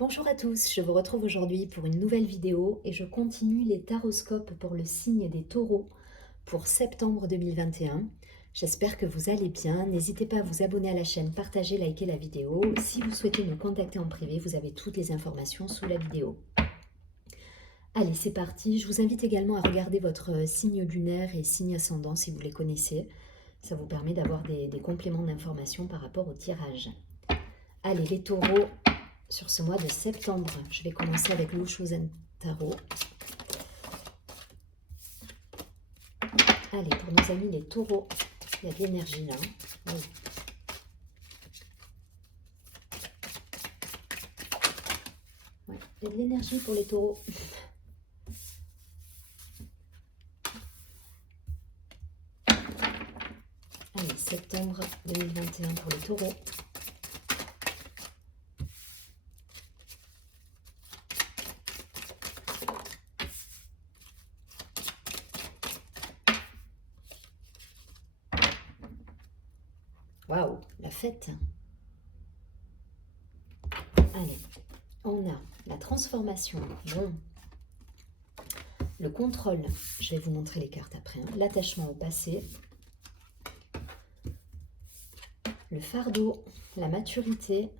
Bonjour à tous, je vous retrouve aujourd'hui pour une nouvelle vidéo et je continue les taroscopes pour le signe des taureaux pour septembre 2021. J'espère que vous allez bien, n'hésitez pas à vous abonner à la chaîne, partager, liker la vidéo. Si vous souhaitez me contacter en privé, vous avez toutes les informations sous la vidéo. Allez, c'est parti, je vous invite également à regarder votre signe lunaire et signe ascendant si vous les connaissez. Ça vous permet d'avoir des compléments d'informations par rapport au tirage. Allez, les taureaux, sur ce mois de septembre, je vais commencer avec l'Oshozen Tarot. Allez, pour nos amis les taureaux, il y a de l'énergie là. Oui. Ouais, il y a de l'énergie pour les taureaux. Allez, septembre 2021 pour les taureaux. Waouh, la fête. Allez, on a la transformation. Bon. Le contrôle, je vais vous montrer les cartes après. Hein. L'attachement au passé. Le fardeau, la maturité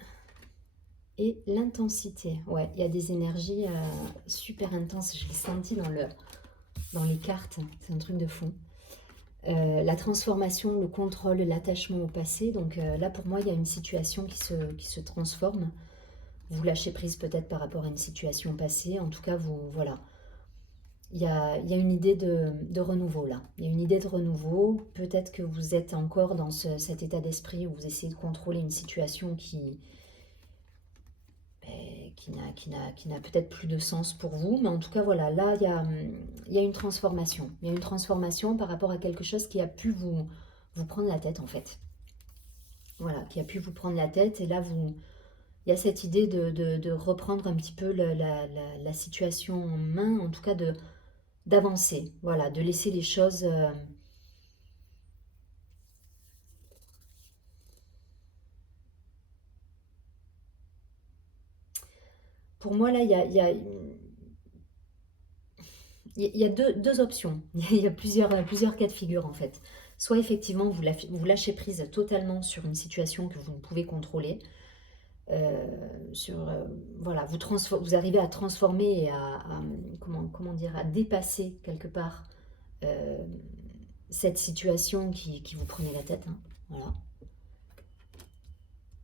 et l'intensité. Ouais, il y a des énergies super intenses. Je l'ai senti dans les cartes. C'est un truc de fou. La transformation, le contrôle, l'attachement au passé. Donc là, pour moi, il y a une situation qui se transforme. Vous lâchez prise peut-être par rapport à une situation passée. En tout cas, voilà. Il y a une idée de renouveau là. Il y a une idée de renouveau. Peut-être que vous êtes encore dans cet état d'esprit où vous essayez de contrôler une situation qui n'a peut-être plus de sens pour vous. Mais en tout cas, voilà, là, il y a une transformation. Il y a une transformation par rapport à quelque chose qui a pu vous prendre la tête, en fait. Voilà, qui a pu vous prendre la tête. Et là, il y a cette idée de reprendre un petit peu la situation en main, en tout cas d'avancer. Voilà, de laisser les choses... Pour moi, là, il y a deux options. Il y a plusieurs cas de figure en fait. Soit effectivement vous lâchez prise totalement sur une situation que vous ne pouvez contrôler. Voilà, vous arrivez à transformer et comment dire, à dépasser quelque part euh, cette situation qui vous prenait la tête. Hein, voilà.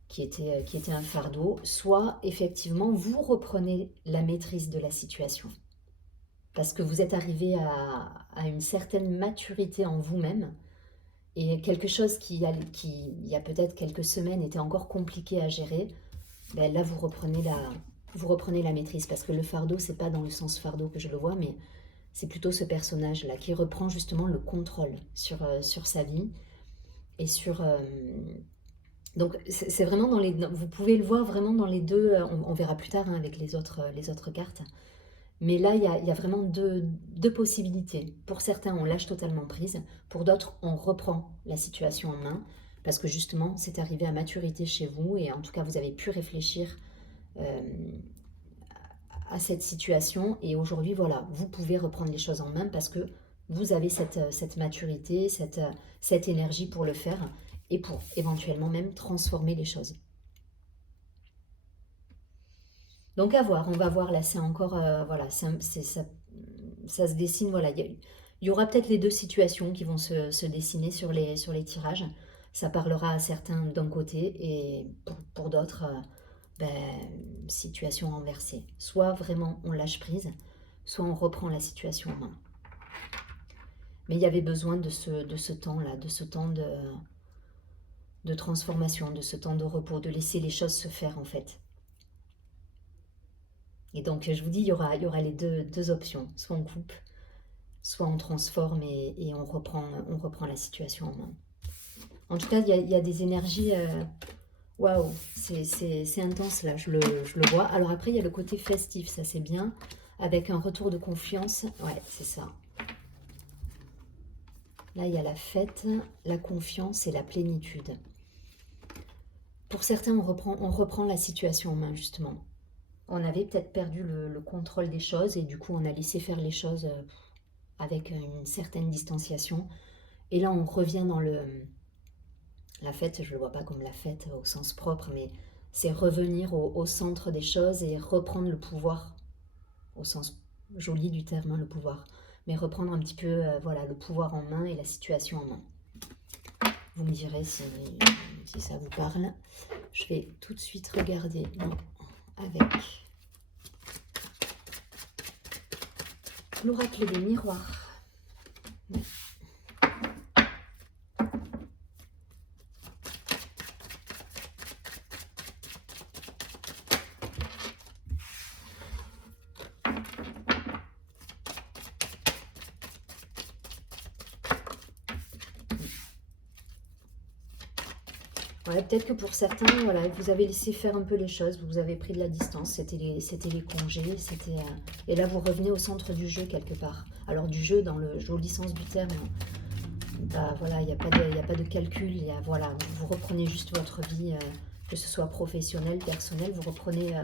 Qui était un fardeau. Soit effectivement vous reprenez la maîtrise de la situation. Parce que vous êtes arrivé à une certaine maturité en vous-même et quelque chose qui il y a peut-être quelques semaines était encore compliqué à gérer, ben là vous reprenez la maîtrise parce que le fardeau, c'est pas dans le sens fardeau que je le vois, mais c'est plutôt ce personnage-là qui reprend justement le contrôle sur sa vie et sur... donc c'est vraiment dans les... Vous pouvez le voir vraiment dans les deux... On verra plus tard hein, avec les autres cartes. Mais là, il y a vraiment deux possibilités. Pour certains, on lâche totalement prise. Pour d'autres, on reprend la situation en main. Parce que justement, c'est arrivé à maturité chez vous. Et en tout cas, vous avez pu réfléchir euh, à cette situation. Et aujourd'hui, voilà, vous pouvez reprendre les choses en main parce que vous avez cette maturité, cette énergie pour le faire. Et pour éventuellement même transformer les choses. Donc à voir, on va voir là, c'est encore, voilà, ça se dessine, voilà, il y aura peut-être les deux situations qui vont se dessiner sur les tirages. Ça parlera à certains d'un côté et pour d'autres, situation renversée. Soit vraiment on lâche prise, soit on reprend la situation en main. Mais il y avait besoin de ce temps-là, de ce temps de transformation, de ce temps de repos, de laisser les choses se faire en fait. Et donc, je vous dis, il y aura les deux options. Soit on coupe, soit on transforme et on reprend la situation en main. En tout cas, il y a des énergies... Waouh, c'est intense là, je le vois. Alors après, il y a le côté festif, ça c'est bien. Avec un retour de confiance. Ouais, c'est ça. Là, il y a la fête, la confiance et la plénitude. Pour certains, on reprend la situation en main, justement. on avait peut-être perdu le contrôle des choses et du coup on a laissé faire les choses avec une certaine distanciation. Et là on revient dans la fête, je ne le vois pas comme la fête au sens propre, mais c'est revenir au centre des choses et reprendre le pouvoir, au sens joli du terme, hein, le pouvoir. Mais reprendre un petit peu voilà, le pouvoir en main et la situation en main. Vous me direz si ça vous parle. Je vais tout de suite regarder avec l'oracle des miroirs. Ouais. Ouais, peut-être que pour certains, voilà, vous avez laissé faire un peu les choses, vous avez pris de la distance, c'était les congés, et là vous revenez au centre du jeu quelque part. Alors du jeu dans le joli sens du terme, bah, voilà, il n'y a pas de calcul, voilà, vous reprenez juste votre vie, que ce soit professionnelle, personnelle, vous reprenez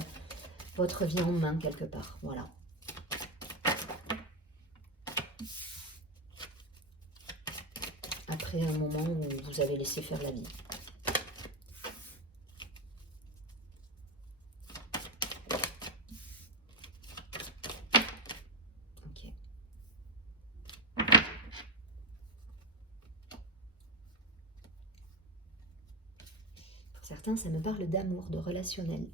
votre vie en main quelque part, voilà. Après un moment où vous avez laissé faire la vie. Certains, ça me parle d'amour, de relationnel,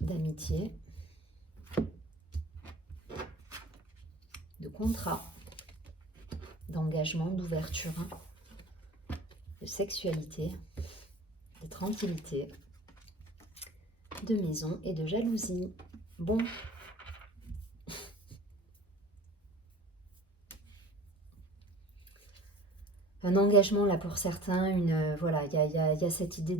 d'amitié, de contrat, d'engagement, d'ouverture, de sexualité, de tranquillité, de maison et de jalousie. Bon. Un engagement là pour certains, voilà, il y a cette idée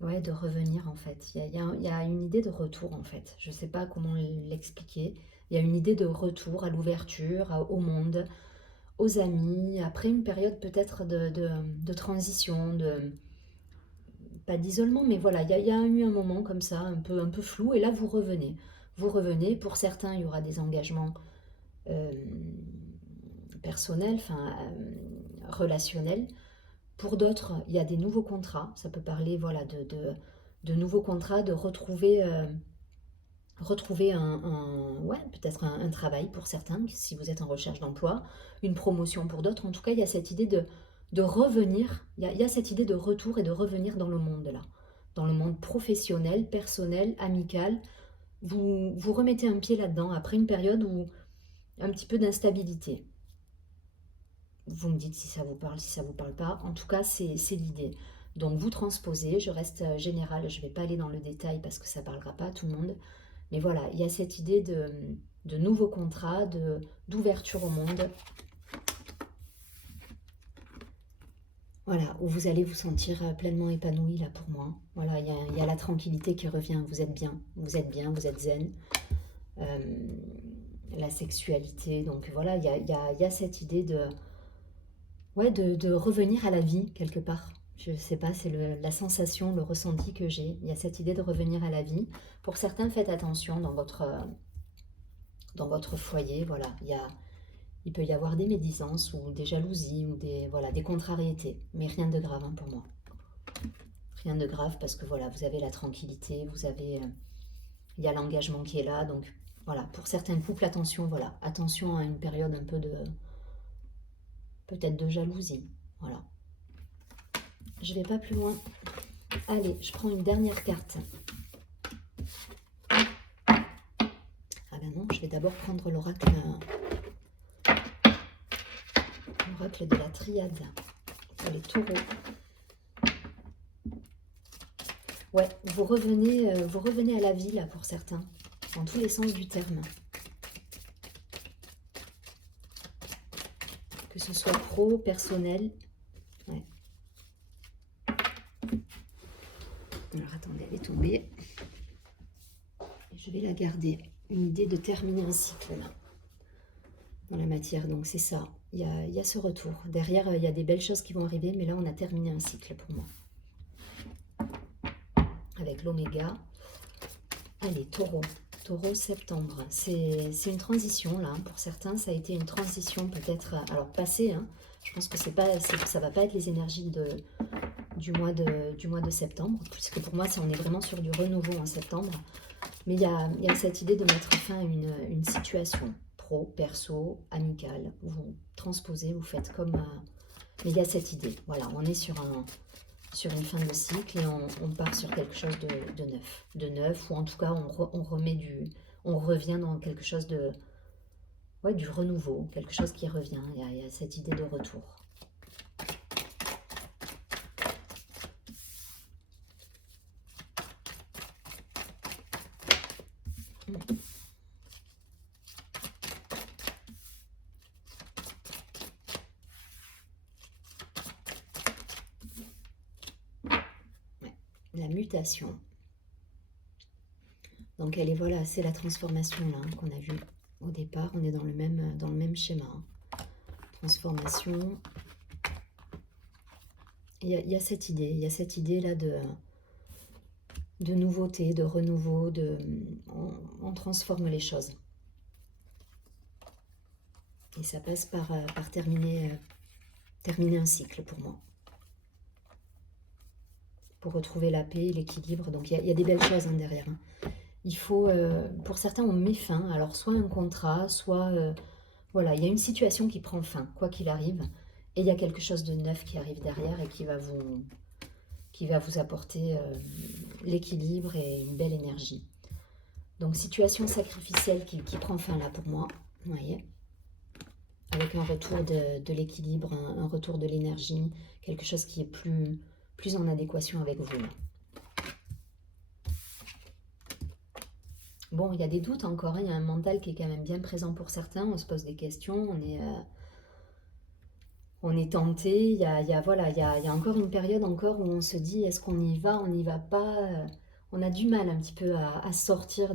ouais, de revenir en fait. Il y a une idée de retour en fait. Je ne sais pas comment l'expliquer. Il y a une idée de retour à l'ouverture, au monde, aux amis, après une période peut-être de transition, pas d'isolement, mais voilà, il y a eu un moment comme ça, un peu flou, et là vous revenez. Vous revenez, pour certains il y aura des engagements personnels, enfin relationnels. Pour d'autres, il y a des nouveaux contrats. Ça peut parler voilà, de nouveaux contrats, de retrouver, ouais, peut-être un travail pour certains, si vous êtes en recherche d'emploi, une promotion pour d'autres. En tout cas, il y a cette idée de revenir, il y a cette idée de retour et de revenir dans le monde là. Dans le monde professionnel, personnel, amical. Vous remettez un pied là-dedans après une période où un petit peu d'instabilité. Vous me dites si ça vous parle, si ça vous parle pas. En tout cas, c'est l'idée. Donc vous transposez, je reste générale, je ne vais pas aller dans le détail parce que ça ne parlera pas à tout le monde. Mais voilà, il y a cette idée de nouveaux contrats, d'ouverture au monde. Voilà, où vous allez vous sentir pleinement épanoui là pour moi. Voilà, il y a la tranquillité qui revient, vous êtes bien, vous êtes bien, vous êtes zen. La sexualité, donc voilà, il y a cette idée ouais, de revenir à la vie quelque part. Je ne sais pas, c'est la sensation, le ressenti que j'ai. Il y a cette idée de revenir à la vie. Pour certains, faites attention dans votre foyer. Voilà, il peut y avoir des médisances ou des jalousies ou voilà, des contrariétés. Mais rien de grave pour moi. Rien de grave parce que voilà, vous avez la tranquillité, il y a l'engagement qui est là. Donc voilà, pour certains couples, attention, voilà, attention à une période un peu peut-être de jalousie. Voilà. Je vais pas plus loin. Allez, je prends une dernière carte. Ah ben non, je vais d'abord prendre l'oracle de la triade pour les taureaux. Ouais, vous revenez à la vie là pour certains, dans tous les sens du terme. Que ce soit pro, personnel. Ouais. Alors attendez, elle est tombée. Et je vais la garder. Une idée de terminer un cycle là, dans la matière. Donc c'est ça, il y a ce retour. Derrière, il y a des belles choses qui vont arriver, mais là on a terminé un cycle pour moi. avec l'oméga. Allez, taureau. Taureau, septembre. C'est une transition, là. Pour certains, ça a été une transition peut-être... Alors, passée, hein. Je pense que ça ne va pas être les énergies du mois de septembre, puisque pour moi, on est vraiment sur du renouveau en septembre. Mais il y a cette idée de mettre fin à une situation pro, perso, amicale. Vous transposez, vous faites comme... mais il y a cette idée. Voilà, on est sur une fin de cycle et on part sur quelque chose de neuf. De neuf, ou en tout cas, on revient dans quelque chose de... Ouais, du renouveau, quelque chose qui revient. Il y a cette idée de retour. La mutation. Donc elle est, voilà, c'est la transformation là qu'on a vue au départ. On est dans le même schéma. Transformation. Il y a cette idée là de nouveauté, de renouveau, on transforme les choses. Et ça passe par terminer un cycle pour moi. Pour retrouver la paix, l'équilibre. Donc il y a des belles choses derrière. Il faut, pour certains, on met fin. Alors soit un contrat, soit... voilà, il y a une situation qui prend fin, quoi qu'il arrive. Et il y a quelque chose de neuf qui arrive derrière et qui va vous apporter l'équilibre et une belle énergie. Donc situation sacrificielle qui prend fin là pour moi. Vous voyez, avec un retour de l'équilibre, un retour de l'énergie, quelque chose qui est plus en adéquation avec vous. Là. Bon, il y a des doutes encore, hein. Il y a un mental qui est quand même bien présent pour certains, on se pose des questions, on est tenté, il y a encore une période encore où on se dit est-ce qu'on y va, on n'y va pas, on a du mal un petit peu à sortir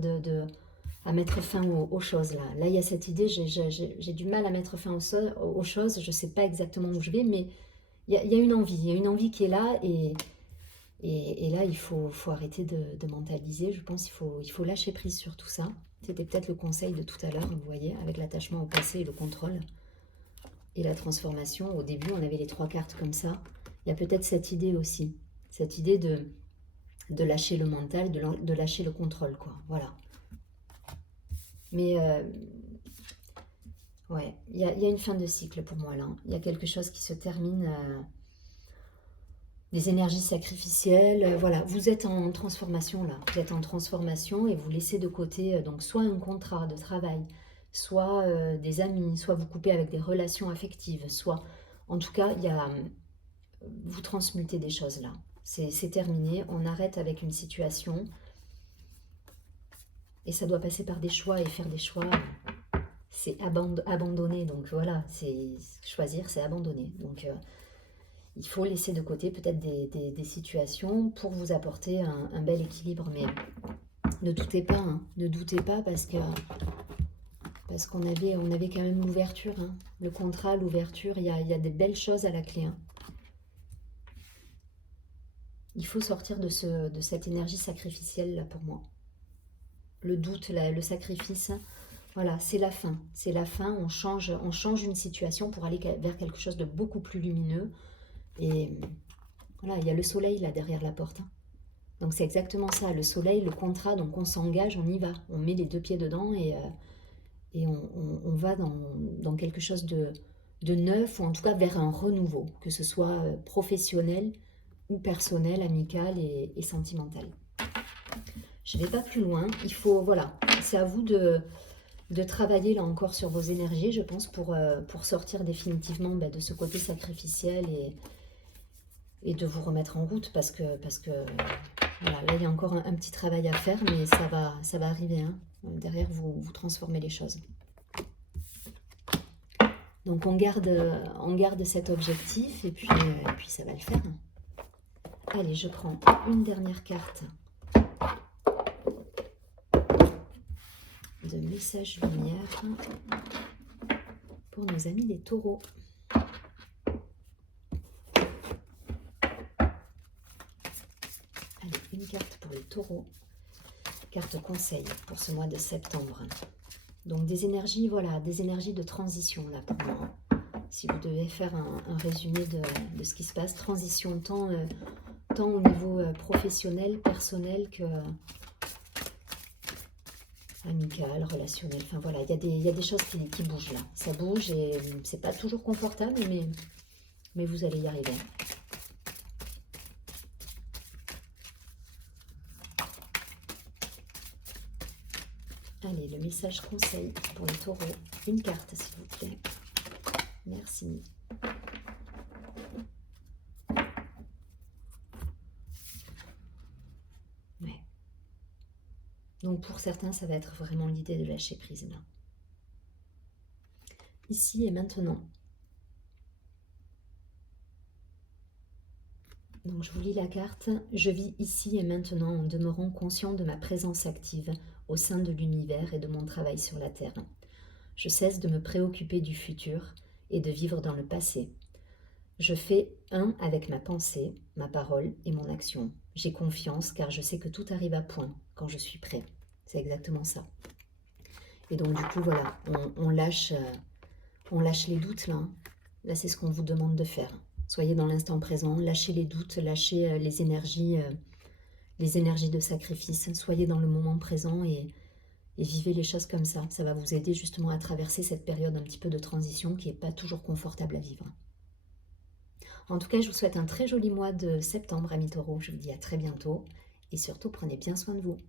à mettre fin aux choses là. Là il y a cette idée, j'ai du mal à mettre fin aux choses, je ne sais pas exactement où je vais, mais il y a une envie qui est là et là, il faut arrêter de mentaliser. Je pense qu'il faut lâcher prise sur tout ça. C'était peut-être le conseil de tout à l'heure, vous voyez, avec l'attachement au passé et le contrôle. Et la transformation. Au début, on avait les 3 cartes comme ça. Il y a peut-être cette idée aussi. Cette idée de lâcher le mental, de lâcher le contrôle, quoi. Voilà. Mais, ouais, il y a une fin de cycle pour moi, là. Il y a quelque chose qui se termine... des énergies sacrificielles, voilà, vous êtes en transformation là, vous êtes en transformation et vous laissez de côté donc soit un contrat de travail, soit des amis, soit vous coupez avec des relations affectives, soit, en tout cas, vous transmutez des choses là, c'est terminé, on arrête avec une situation et ça doit passer par des choix et faire des choix, c'est abandonner, donc voilà, c'est choisir, c'est abandonner, donc... il faut laisser de côté peut-être des situations pour vous apporter un bel équilibre. Mais ne doutez pas, hein, ne doutez pas parce qu'on avait quand même l'ouverture. Hein, le contrat, l'ouverture, il y a des belles choses à la clé. Hein. Il faut sortir de cette énergie sacrificielle là pour moi. Le doute, le sacrifice, voilà, c'est la fin. C'est la fin, on change une situation pour aller vers quelque chose de beaucoup plus lumineux. Et voilà, il y a le soleil là derrière la porte. Hein. Donc c'est exactement ça, le soleil, le contrat, donc on s'engage, on y va. On met les 2 pieds dedans et on va dans quelque chose de neuf, ou en tout cas vers un renouveau, que ce soit professionnel ou personnel, amical et sentimental. Je ne vais pas plus loin, il faut, voilà, c'est à vous de travailler là encore sur vos énergies, je pense, pour sortir définitivement de ce côté sacrificiel et de vous remettre en route parce que voilà, là il y a encore un petit travail à faire, mais ça va arriver. Hein. Derrière, vous transformez les choses. Donc on garde cet objectif et puis ça va le faire. Allez, je prends une dernière carte de message lumière pour nos amis les taureaux. Allez, une carte pour les taureaux. Carte conseil pour ce mois de septembre. Donc des énergies, voilà, des énergies de transition là pour moi. Si vous devez faire un résumé de ce qui se passe, transition tant au niveau professionnel, personnel que amical, relationnel. Enfin voilà, il y a des choses qui bougent là. Ça bouge et c'est pas toujours confortable, mais vous allez y arriver. Allez, le message conseil pour les taureaux. Une carte, s'il vous plaît. Merci. Ouais. Donc pour certains, ça va être vraiment l'idée de lâcher prise là. Ici et maintenant. Donc je vous lis la carte. Je vis ici et maintenant en demeurant conscient de ma présence active au sein de l'univers et de mon travail sur la Terre. Je cesse de me préoccuper du futur et de vivre dans le passé. Je fais un avec ma pensée, ma parole et mon action. J'ai confiance car je sais que tout arrive à point quand je suis prêt. C'est exactement ça. Et donc du coup, voilà, on lâche les doutes là. Là, c'est ce qu'on vous demande de faire. Soyez dans l'instant présent, lâchez les doutes, lâchez les énergies de sacrifice. Soyez dans le moment présent et vivez les choses comme ça. Ça va vous aider justement à traverser cette période un petit peu de transition qui n'est pas toujours confortable à vivre. En tout cas, je vous souhaite un très joli mois de septembre, amis taureaux. Je vous dis à très bientôt et surtout, prenez bien soin de vous.